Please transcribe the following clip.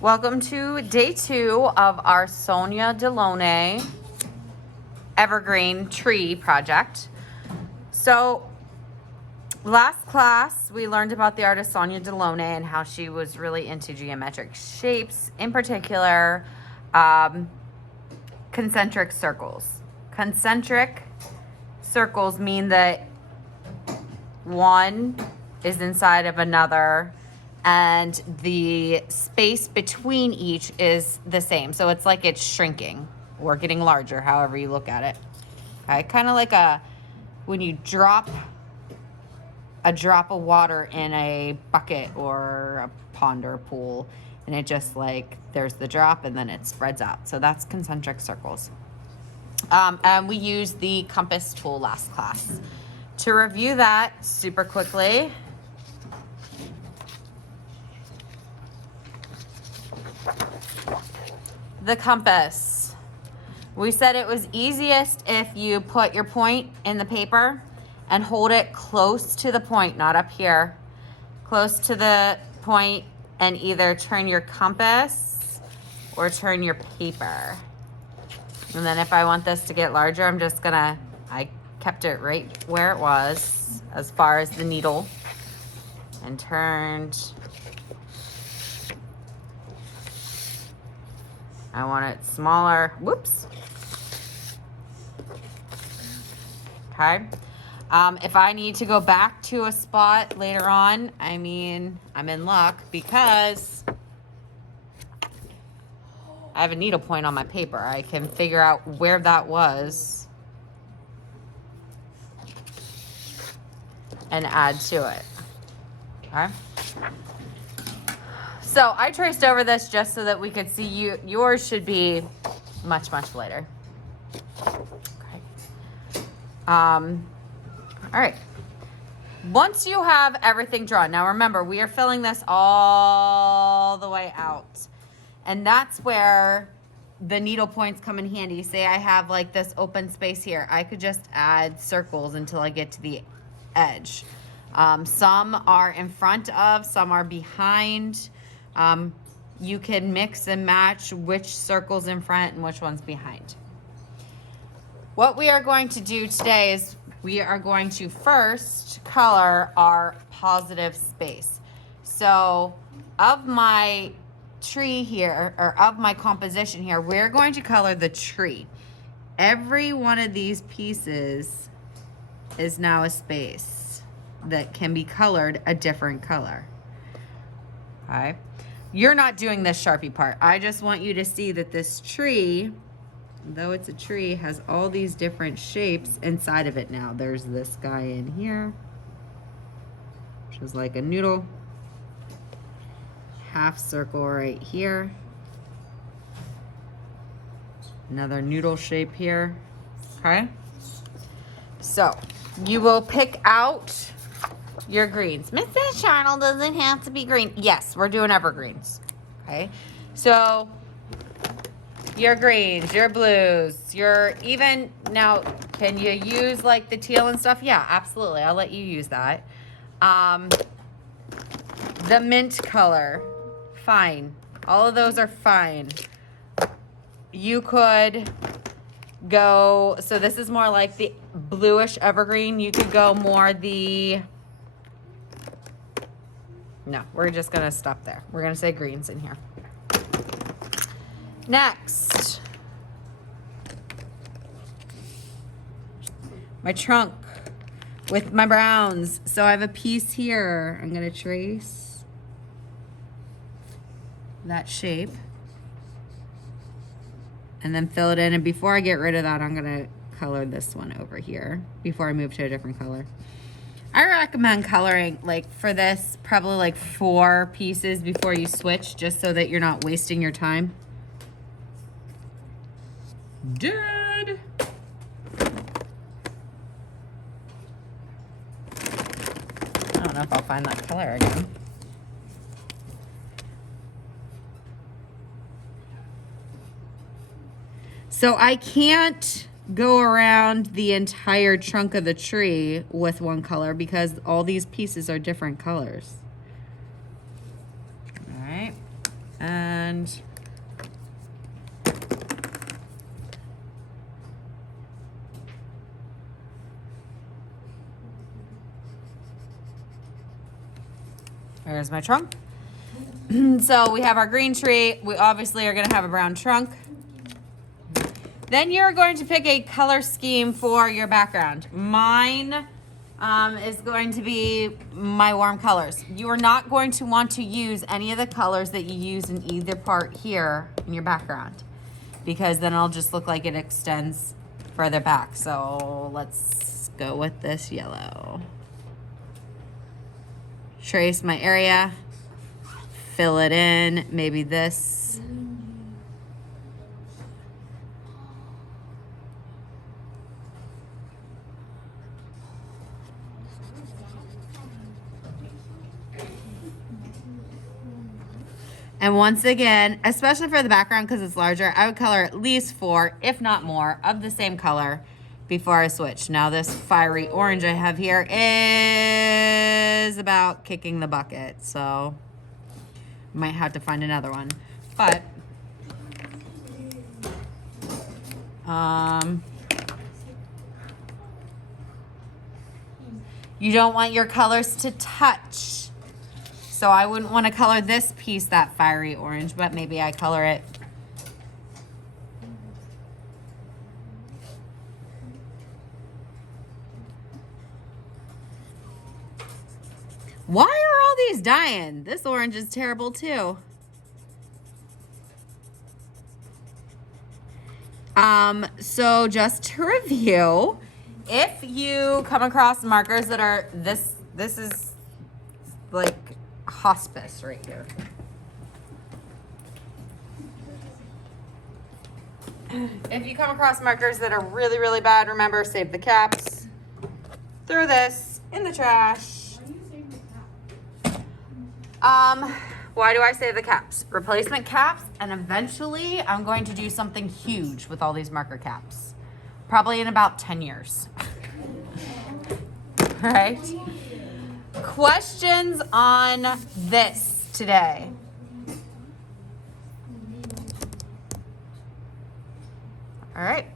Welcome to day 2 of our Sonia Delaunay Evergreen Tree project. So last class we learned about the artist Sonia Delaunay and how she was really into geometric shapes, in particular concentric circles. Concentric circles mean that one is inside of another and the space between each is the same. So it's like it's shrinking or getting larger, however you look at it. Okay, kind of like when you drop a drop of water in a bucket or a pond or a pool, and it just like, there's the drop and then it spreads out. So that's concentric circles. And we used the compass tool last class. To review that super quickly, the compass. We said it was easiest if you put your point in the paper and hold it close to the point, not up here, close to the point, and either turn your compass or turn your paper. And then if I want this to get larger, I'm just gonna, I kept it right where it was as far as the needle and turned. I want it smaller. Whoops. Okay. If I need to go back to a spot later on, I mean, I'm in luck because I have a needle point on my paper. I can figure out where that was and add to it. Okay. So I traced over this just so that we could see yours should be much, much later. Okay. All right. Once you have everything drawn, now remember, we are filling this all the way out. And that's where the needle points come in handy. Say I have like this open space here. I could just add circles until I get to the edge. Some are in front of, some are behind. You can mix and match which circle's in front and which one's behind. What we are going to do today is we are going to first color our positive space. So of my tree here, or of my composition here, we're going to color the tree. Every one of these pieces is now a space that can be colored a different color. Okay. You're not doing this Sharpie part. I just want you to see that this tree, though it's a tree, has all these different shapes inside of it now. There's this guy in here, which is like a noodle. Half circle right here. Another noodle shape here. Okay? So, you will pick out your greens. Mrs. Charnel doesn't have to be green. Yes, we're doing evergreens. Okay? So, your greens, your blues, your even, now, can you use like the teal and stuff? Yeah, absolutely. I'll let you use that. The mint color, fine. All of those are fine. You could go, so this is more like the bluish evergreen. You could go more the, no, we're just gonna stop there. We're gonna say greens in here. Next, my trunk with my browns. So I have a piece here. I'm gonna trace that shape and then fill it in. And before I get rid of that, I'm gonna color this one over here before I move to a different color. I recommend coloring, like for this, probably like 4 pieces before you switch, just so that you're not wasting your time. Dead. I don't know if I'll find that color again. So I can't go around the entire trunk of the tree with one color because all these pieces are different colors. All right. And orange. There's my trunk. So we have our green tree. We obviously are going to have a brown trunk. Then you're going to pick a color scheme for your background. Mine is going to be my warm colors. You are not going to want to use any of the colors that you use in either part here in your background, because then it'll just look like it extends further back. So let's go with this yellow. Trace my area, fill it in, maybe this. And once again, especially for the background because it's larger, I would color at least 4, if not more, of the same color before I switch. Now this fiery orange I have here is about kicking the bucket, so might have to find another one. But you don't want your colors to touch. So I wouldn't want to color this piece that fiery orange, but maybe I color it. Why are all these dying? This orange is terrible too. So just to review, if you come across markers that are this is like hospice right here. If you come across markers that are really, really bad, remember, save the caps. Throw this in the trash. Why do I save the caps? Replacement caps, and eventually I'm going to do something huge with all these marker caps. Probably in about 10 years. All right? Questions on this today? All right.